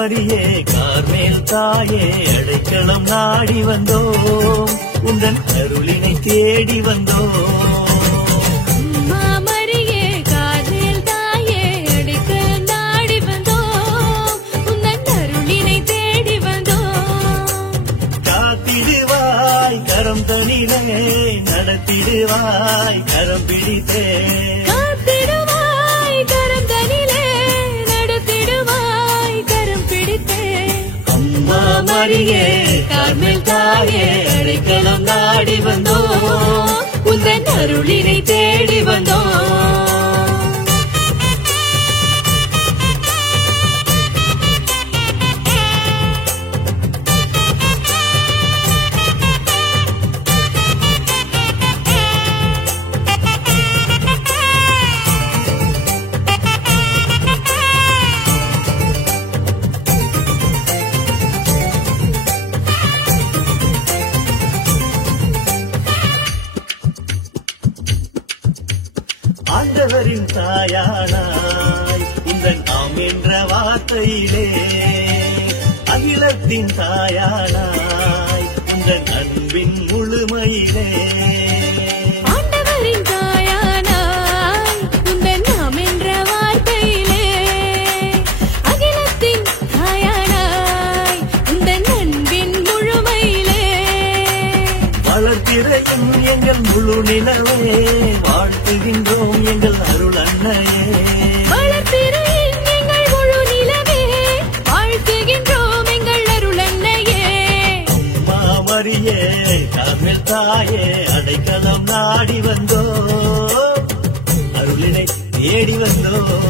மரியே கார்மேல் தாயே அடைக்கலம் நாடி வந்தோம், உந்தன் அருளினை தேடி வந்தோம். கரம் தனிலே நடத்திடுவாய் கரம் பிடித்தே, காத்திடுவாய் கரம் தனிலே நடத்திடுவாய் கரம் பிடித்தே. அம்மா மரியே கார்மேல் தாயே அடைக்கலம் நாடி வந்தோம், உந்தன் அருளினை தேடி வந்தோம். ஆண்டவரின் தாயானாய் உந்தன் ஆம் என்ற வார்த்தையிலே, அகிலத்தின் தாயானாய் உந்தன் அன்பின் முழுமையிலே. ஆண்டவரின் தாயானாய் உந்தன் ஆம் என்ற வார்த்தையிலே, அகிலத்தின் தாயானாய் உந்தன் அன்பின் முழுமையிலே. வளர்த்திரையும் எங்கள் முழு நிலவே வாழ்த்துகின்றோம் எங்கள் அருள் அன்னையே. வளர்த்திரையும் எங்கள் முழு நிலவே வாழ்த்துகின்றோம் எங்கள் அருள் அன்னையே. அம்மா மரியே கார்மேல் தாயே அடைக்கலம் நாடி வந்தோம், அருளினை தேடி வந்தோம்.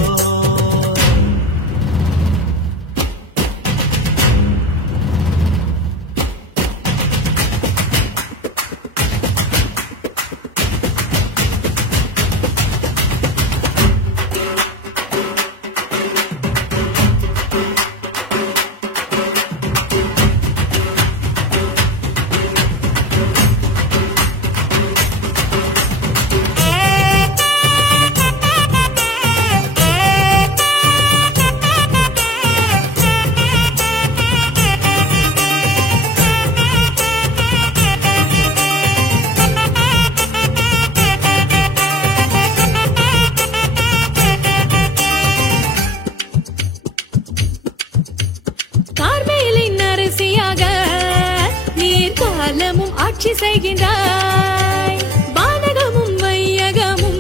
ஆட்சி செய்கின்றாய், வானகமும் வையகமும்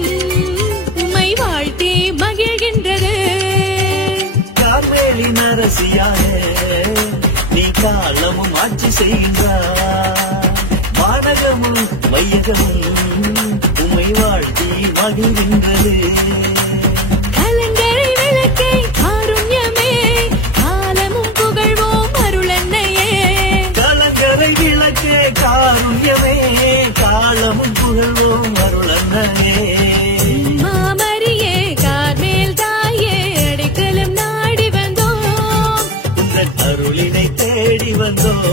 உம்மை வாழ்த்தி மகிழ்கின்றது. கார்மேலின் அரசியாக நீ காலமும் ஆட்சி செய்கின்றாய், வானகமும் வையகமும் உம்மை வாழ்த்தி மகிழ்கின்றது. கலங்கரை விளக்கே காருண்யமே காலமும் புகழ்வோம் அருளன்னையே. கலங்கரை விளக்கே காருண்யமே காலமும் புகழ்வோம் அருளன்னையே. மாமரியே கார்மேல் தாயே அடைக்கலம் நாடி வந்தோம், உந்தன் அருளினை தேடி வந்தோம்.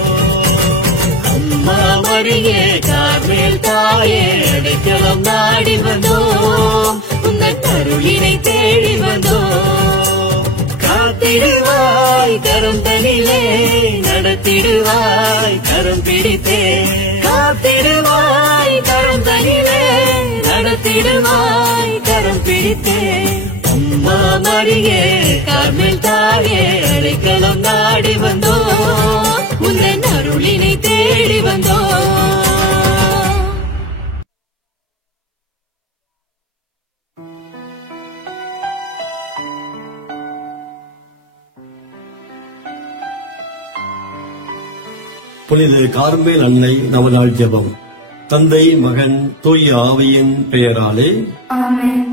அம்மா மரியே கார்மேல் தாயே அடைக்கலம் நாடி வந்தோம், உந்தன் அருளினை தேடி வந்தோம். காத்திடுவாய் கரம் தனிலே நடத்திடுவாய் கரம் பிடித்தே, காத்திடுவாய் கரம் தனிலே நடத்திடுவாய் கரம் பிடித்தே. அம்மா மரியே கார்மேல் தாயே அடைக்கலம் நாடி வந்தோம், உந்தன் அருளினை தேடி வந்தோம். புனித கார்மேல் அன்னை நவநாள் ஜெபம். தந்தை மகன் தூய ஆவியின் பெயராலே ஆமென்.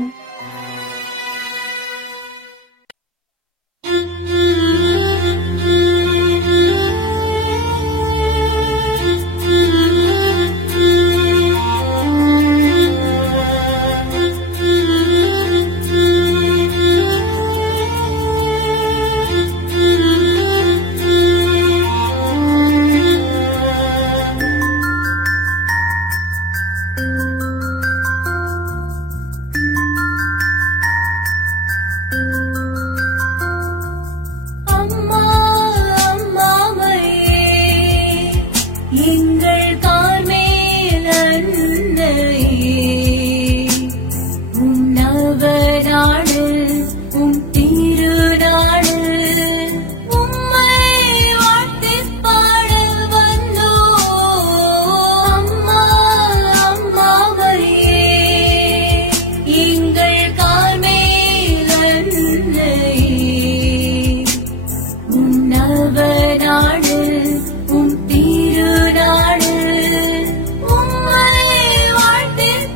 உம்மை வாழ்த்திப்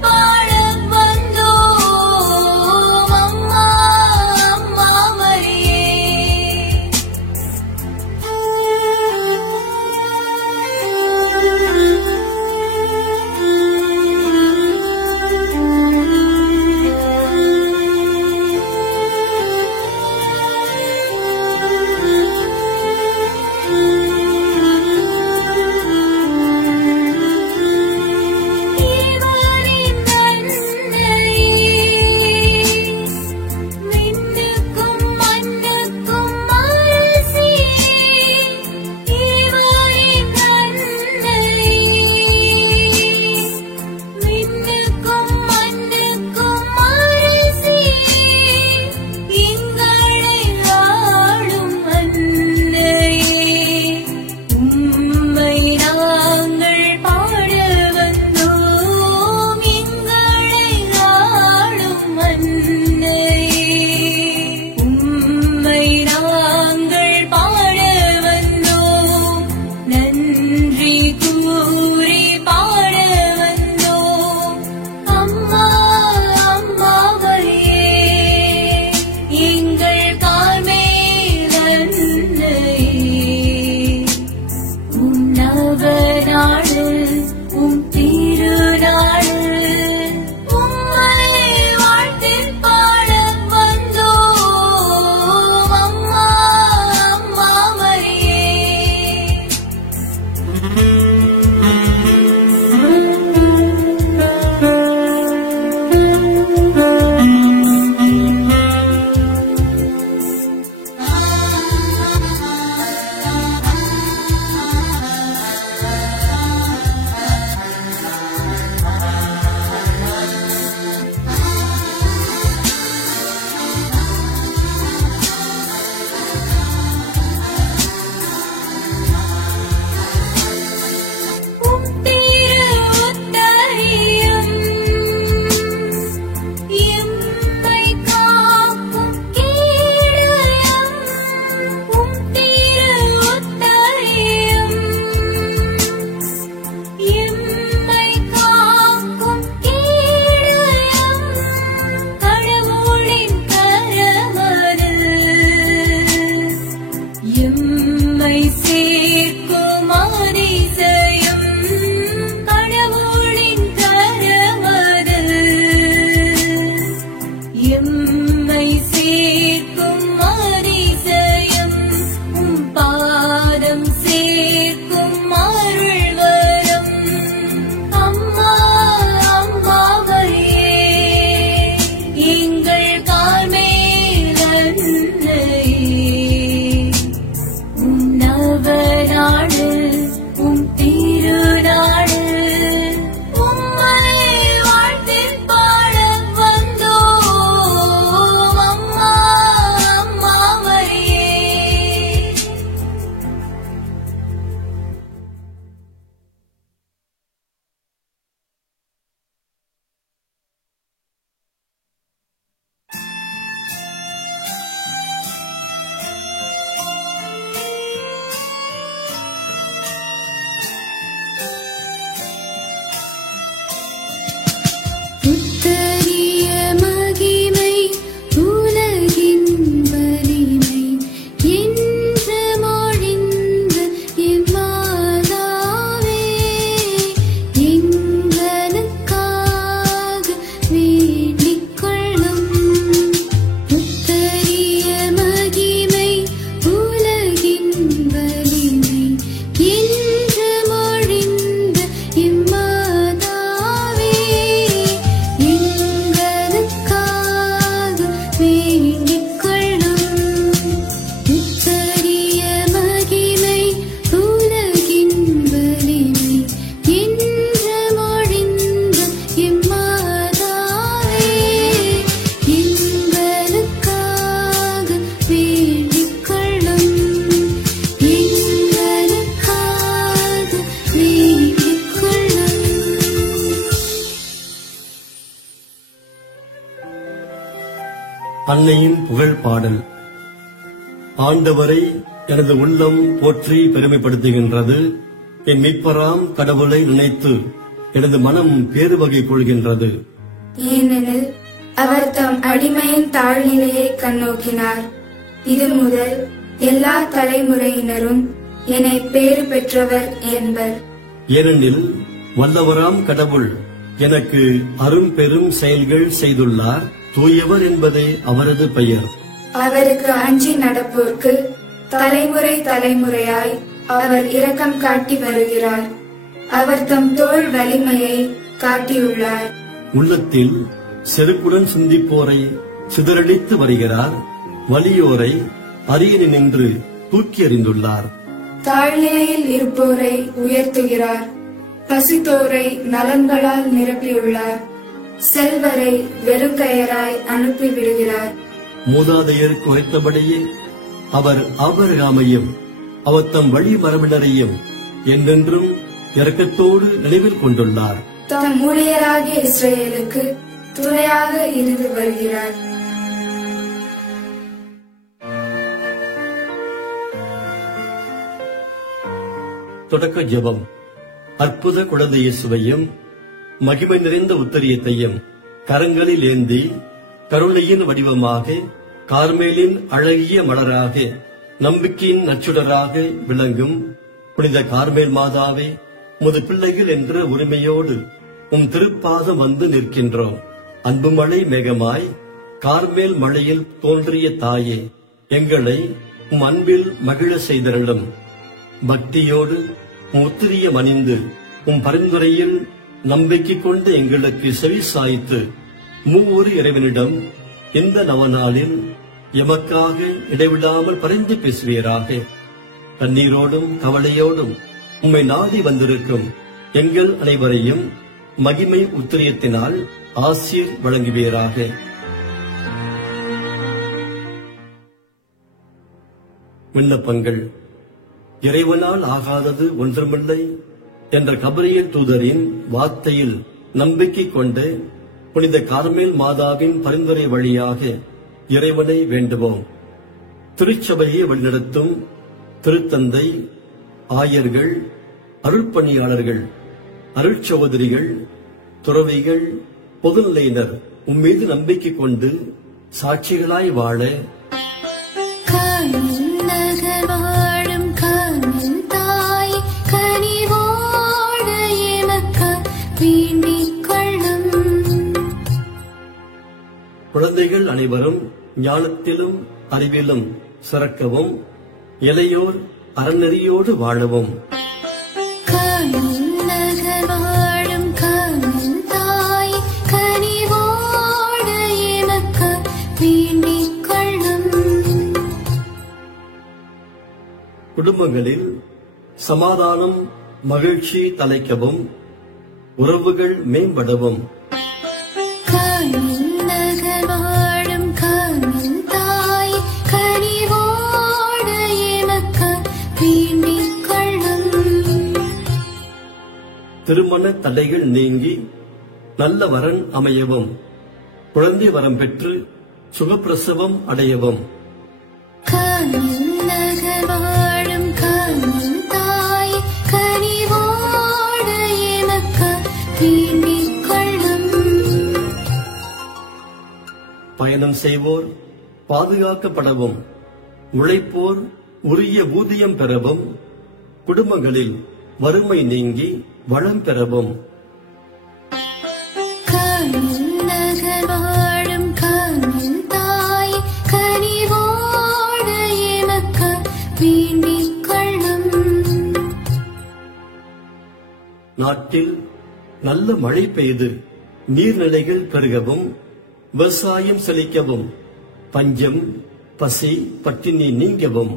அன்னையின் புகழ் பாடல். ஆண்டவரை எனது உள்ளம் போற்றி பெருமைப்படுத்துகின்றது. என் மீட்பராம் கடவுளை நினைத்து எனது மனம் பேருவகை கொள்கின்றது. ஏனெனில் அவர் தம் அடிமையின் தாழ்நிலையை கண்ணோக்கினார். இது முதல் எல்லா தலைமுறையினரும் என்னை பேறு பெற்றவர் என்பர். ஏனெனில் வல்லவராம் கடவுள் எனக்கு அரும் பெரும் செயல்கள் செய்துள்ளார். தூயவர் என்பதே அவரது பெயர். அவருக்கு அஞ்சி நடப்போர்க்கு தலைமுறை தலைமுறையாய் அவர் இரக்கம் காட்டி வருகிறார். அவர் தம் தோள் வலிமையை காட்டியுள்ளார். உள்ளத்தில் செருக்குடன் சிந்திப்போரை சிதறடித்து வருகிறார். வலியோரை அரியணை நின்று தூக்கி எறிந்துள்ளார். தாழ்நிலையில் இருப்போரை உயர்த்துகிறார். பசித்தோரை நலன்களால் நிரப்பியுள்ளார். செல்வரை வெறுங்கையராய் அனுப்பிவிடுகிறார். மூதாதையருக்கு உரைத்தபடியே அவர் ஆபிரகாமையும் அவர் தம் வழி மரபினரையும் என்றென்றும் இரக்கத்தோடு நினைவில் கொண்டுள்ளார். தம் ஊழியராகிய இஸ்ரவேலுக்கு துணையாக இருந்து வருகிறார். தொடக்க ஜெபம். அற்புத குழந்தை இயேசுவையும் மகிமை நிறைந்த உத்தரியத்தையும் கரங்களில் ஏந்தி கருணையின் வடிவமாக கார்மேலின் அழகிய மலராக நம்பிக்கையின் நச்சுடராக விளங்கும் புனித கார்மேல் மாதாவே, முது பிள்ளைகள் என்ற உரிமையோடு திருப்பாதம் வந்து நிற்கின்றோம். அன்பு மழை மேகமாய் கார்மேல் மழையில் தோன்றிய தாயே, எங்களை அன்பில் மகிழ செய்தருளும். பக்தியோடு உத்திரியம் அணிந்து பரிந்துரையில் நம்பிக்கை கொண்டு எங்களுக்கு செவி சாய்த்து மூவொரு இறைவனிடம் இந்த நவநாளில் எமக்காக இடைவிடாமல் பரிந்து பேசுவீராக. கண்ணீரோடும் கவலையோடும் உம்மை நாடி வந்திருக்கும் எங்கள் அனைவரையும் மகிமை உத்திரியத்தினால் ஆசீர் வழங்குவீராக. விண்ணப்பங்கள். இறைவனால் ஆகாதது ஒன்றுமில்லை என்ற கபிரியேல் தூதரின் வார்த்தையில் நம்பிக்கை கொண்டு புனித கார்மேல் மாதாவின் பரிந்துரை வழியாக இறைவனை வேண்டுவோம். திருச்சபையை வழிநடத்தும் திருத்தந்தை, ஆயர்கள், அருட்பணியாளர்கள், அருட்சகோதரிகள், துறவிகள், பொதுநிலையினர் உம்மீது நம்பிக்கை கொண்டு சாட்சிகளாய் வாழ குழந்தைகள் அனைவரும் ஞானத்திலும் அறிவிலும் சிறக்கவும் இளையோர் அறநெறியோடு வாழவும் குடும்பங்களில் சமாதானம் மகிழ்ச்சி தலைக்கவும் உறவுகள் மேம்படவும் திருமண தடைகள் நீங்கி நல்ல வரன் அமையவும் குழந்தை வரம் பெற்று சுகப்பிரசவம் அடையவும் பயணம் செய்வோர் பாதுகாக்கப்படவும் உழைப்போர் உரிய ஊதியம் பெறவும் குடும்பங்களில் வறுமை நீங்கி வளம் பெறவும் நாட்டில் நல்ல மழை பெய்து நீர்நிலைகள் பெருகவும் விவசாயம் செழிக்கவும் பஞ்சம் பசி பட்டினி நீங்கவும்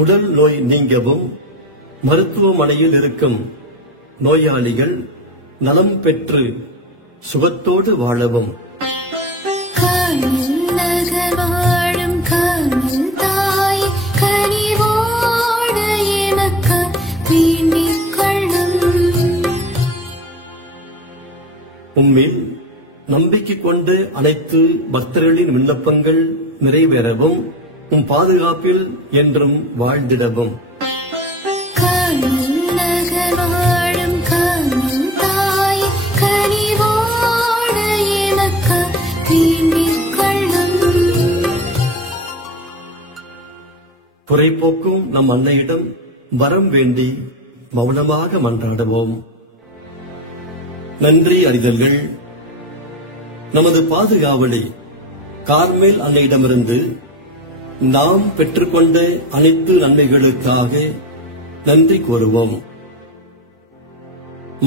உடல் நோய் நீங்கவும் மருத்துவமனையில் இருக்கும் நோயாளிகள் நலம் பெற்று சுகத்தோடு வாழவும் உம்மில் நம்பிக்கை கொண்டு அனைத்து பக்தர்களின் விண்ணப்பங்கள் நிறைவேறவும் உம் பாதுகாப்பில் என்றும் வாழ்ந்திடவும். வாழும் கண்ணின் தாய் கனிவோடு எனக்கு தீண்டிக் கொள்ளும். குறைபோக்கும் நம் அன்னையிடம் வரம் வேண்டி மௌனமாக மன்றாடுவோம். நன்றி அறிதல்கள். நமது பாதுகாவலி கார்மேல் அன்னையிடமிருந்து நாம் பெற்றுக்கொண்ட அனைத்து நன்மைகளுக்காக நன்றி கூறுவோம்.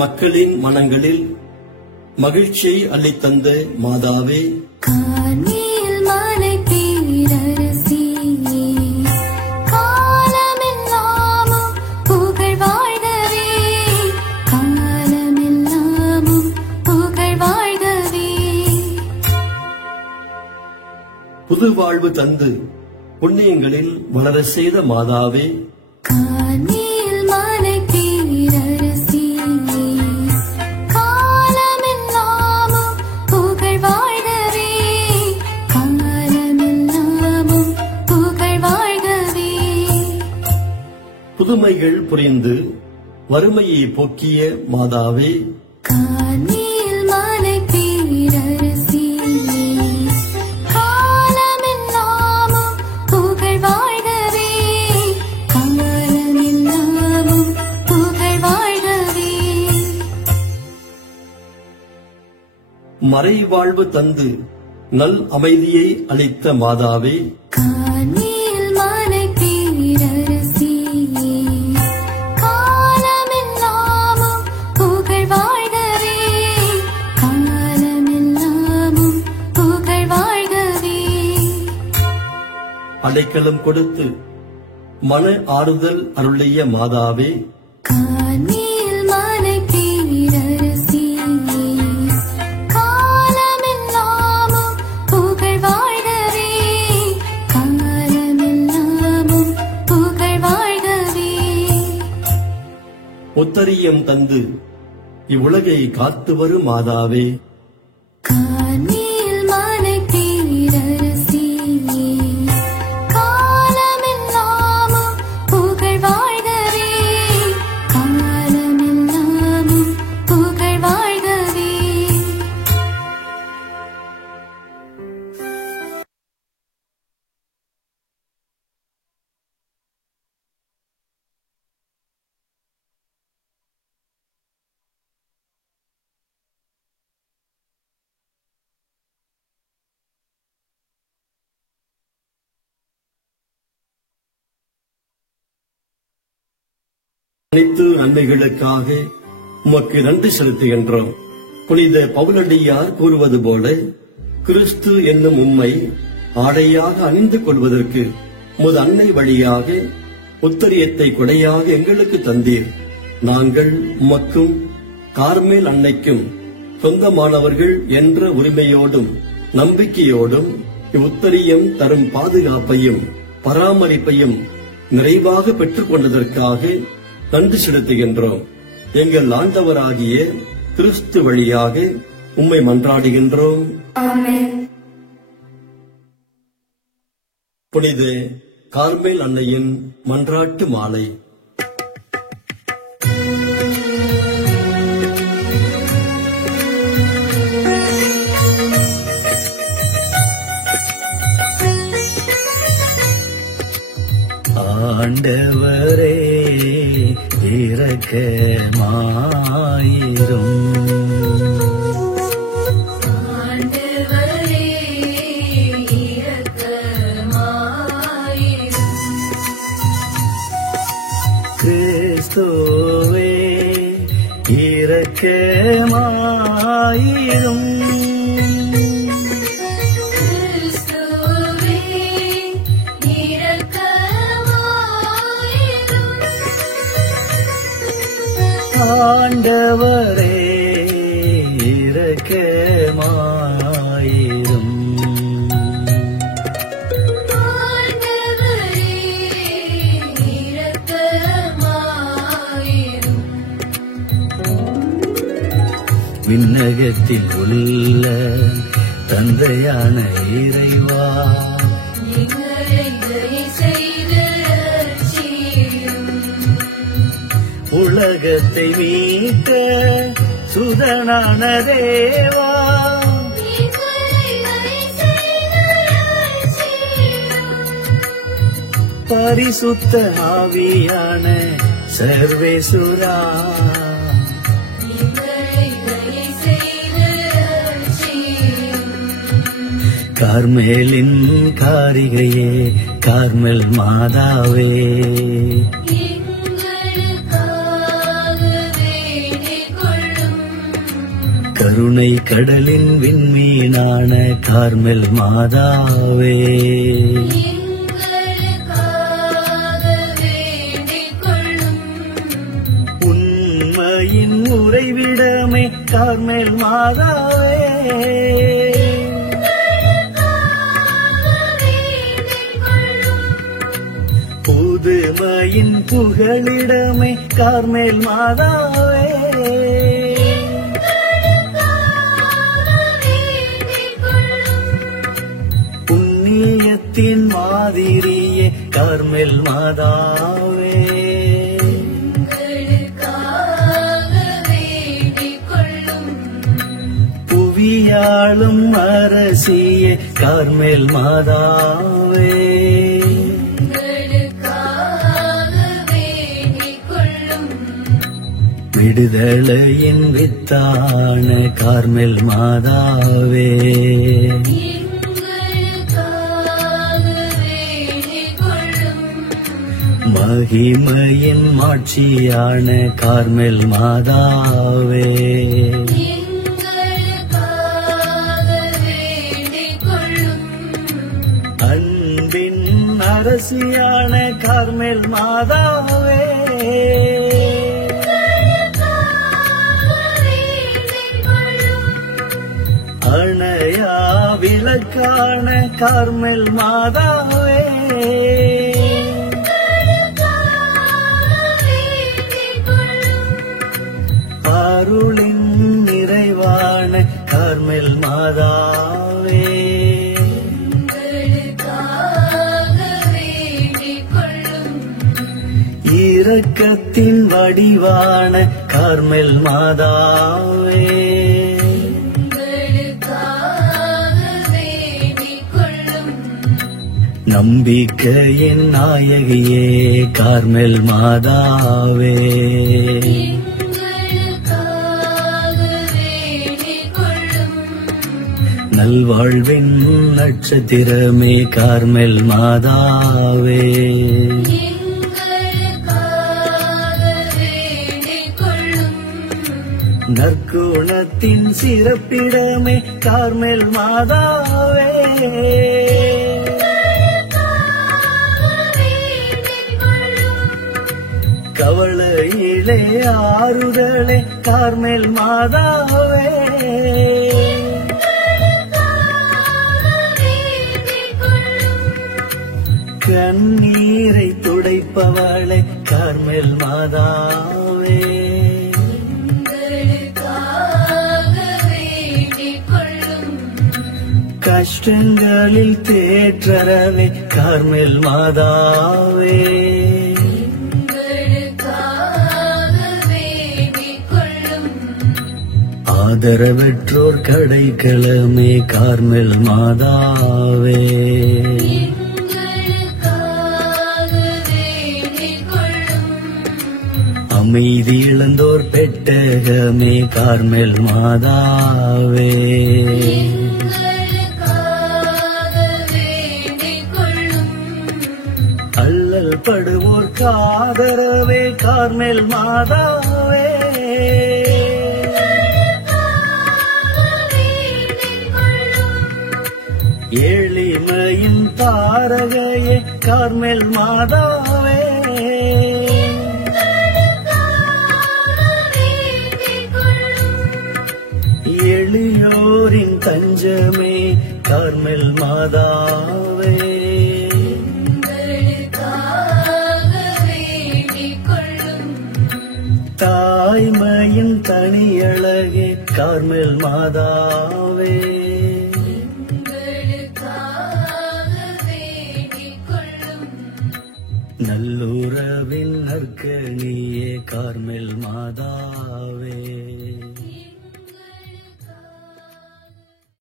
மக்களின் மனங்களில் மகிழ்ச்சியை அள்ளித்தந்த மாதாவே, கார்மேல் மலை பேரரசி, காலமெல்லாமும் புகழ் வாழ்கவே, காலமெல்லாமும் புகழ் வாழ்கவே. புது வாழ்வு தந்து புண்ணியங்களில் வளர செய்த மாதாவே, கார்மேல் மலை பேரரசி, காலமெல்லாமும் புகழ் வாழ்கவே, காலமெல்லாமும் புகழ் வாழ்கவே. புதுமைகள் புரிந்து வறுமையை போக்கிய மாதாவே, கார்மேல் மலை பேரரசி, காலமெல்லாமும் புகழ் வாழ்கவே, காலமெல்லாமும் புகழ் வாழ்கவே. மறைவாழ்வு தந்து நல் அமைதியை அளித்த மாதாவே, கார்மேல் மலை பேரரசி, காலமெல்லாமும் புகழ் வாழ்கவே, காலமெல்லாமும் புகழ் வாழ்கவே. அடைக்கலம் கொடுத்து மன ஆறுதல் அருளிய மாதாவே, கார்மேல் மலை பேரரசி, காலமெல்லாமும் புகழ் வாழ்கவே, காலமெல்லாமும் புகழ் வாழ்கவே. உத்தரியம் தந்து இவ்வுலகை காத்து வரும் மாதாவே, கார்மேல் மலை பேரரசி, காலமெல்லாமும் புகழ் வாழ்கவே, காலமெல்லாமும் புகழ் வாழ்கவே. அனைத்து நன்மைகளுக்காக உமக்கு நன்றி செலுத்துகின்றோம். புனித பவுலடியார் கூறுவது போல, கிறிஸ்து என்னும் உம்மை ஆடையாக அணிந்து கொள்வதற்கு உமது அன்னை வழியாக உத்தரியத்தை கொடையாக எங்களுக்கு தந்தீர். நாங்கள் உமக்கும் கார்மேல் அன்னைக்கும் சொந்தமானவர்கள் என்ற உரிமையோடும் நம்பிக்கையோடும் இவ்வுத்தரியம் தரும் பாதுகாப்பையும் பராமரிப்பையும் நிறைவாக பெற்றுக் கொண்டதற்காக நன்றி செலுத்துகின்றோம். எங்கள் ஆண்டவராகிய கிறிஸ்து வழியாக உம்மை மன்றாடுகின்றோம். ஆமென். புனித கார்மேல் அன்னையின் மன்றாட்டு மாலை. ஆண்டவரே இரக்கமாயிரும். ஆண்டவரே இரக்கமாயிரும். கிறிஸ்துவே இரக்கமாயிரும். கிறிஸ்துவே இரக்கமாயிரும். ஆண்டவரே இரக்கமாயிரும். ஆண்டவரே இரக்கமாயிரும். விண்ணகத்தில் உள்ள தந்தையான இறைவா, உலகத்தை மீட்க சுதனான தேவா, பரிசுத்த ஆவியான சர்வேசுரா, கார்மேலின் காரிகையே கார்மெல் மாதாவே, கருணை கடலின் விண்மீனான கார்மெல் மாதாவே, உண்மையின் உறைவிடமே கார்மெல் மாதாவே, புதுமையின் புகழிடமே கார்மெல் மாதாவே, புண்ணியத்தின் மாதிரியே கார்மெல் மாதாவே, புவியாளும் அரசியே கார்மெல் மாதாவே, விடுதலையின் வித்தான கார்மெல் மாதாவே, மகிமையின் மாட்சியான கார்மெல் மாதாவே, அன்பின் அரசியான கார்மெல் மாதாவே, அணையா விளக்கான கார்மெல் மாதாவே, அருளின் நிறைவான கார்மெல் மாதாவே, இரக்கத்தின் வடிவான கார்மெல் மாதாவே, நம்பிக்கையின் நாயகியே கார்மெல் மாதாவே, நல்வாழ்வின் நட்சத்திரமே கார்மெல் மாதாவே, நற்குணத்தின் சிறப்பிடமே கார்மெல் மாதாவே, கவலையிலே ஆறுதலே கார்மெல் மாதாவே, கண்ணீரை துடைப்பவளே கார்மெல் மாதாவே, கஷ்டங்களில் தேற்றரவே கார்மெல் மாதாவே, ஆதரவற்றோர் கடைக்கலமே கார்மெல் மாதாவே, அமைதி இழந்தோர் பெட்டகமே கார்மெல் மாதாவே, அல்லல் படுவோர் காதரவே கார்மெல் மாதாவே, எளிமையின் தாரகையே கார்மெல் மாதாவே, எளியோரின் தஞ்சமே கார்மெல் மாதாவே, தாய்மையின் தனியழகே கார்மேல் மாதாவே நல்லுறவின் நற்கனியே கார்மேல் மாதா